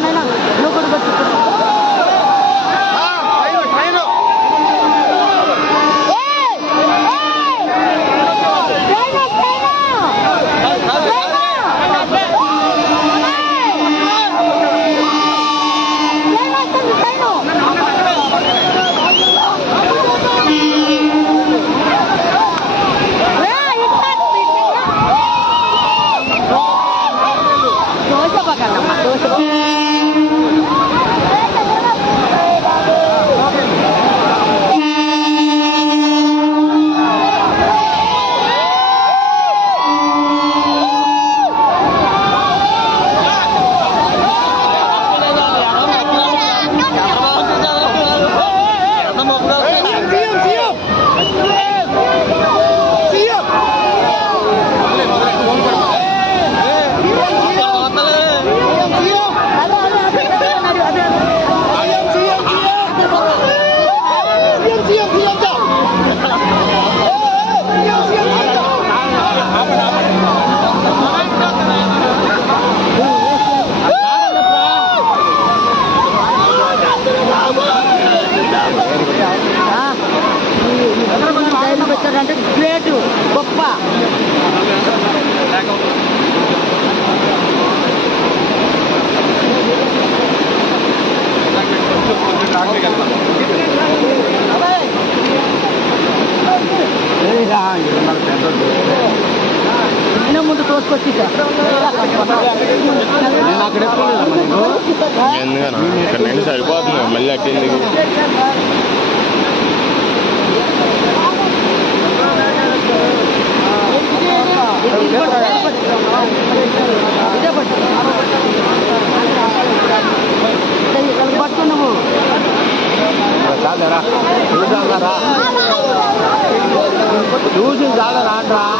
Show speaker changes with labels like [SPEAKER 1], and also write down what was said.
[SPEAKER 1] 妈妈。అంటే great గొప్ప అయినా ముందు తోసుకొచ్చి
[SPEAKER 2] నేను సరిపోతుంది మళ్ళీ అట్టేందుకు
[SPEAKER 3] చాలరా లూజ్ అన్నారా లూజ్ చాలా రాండ్రా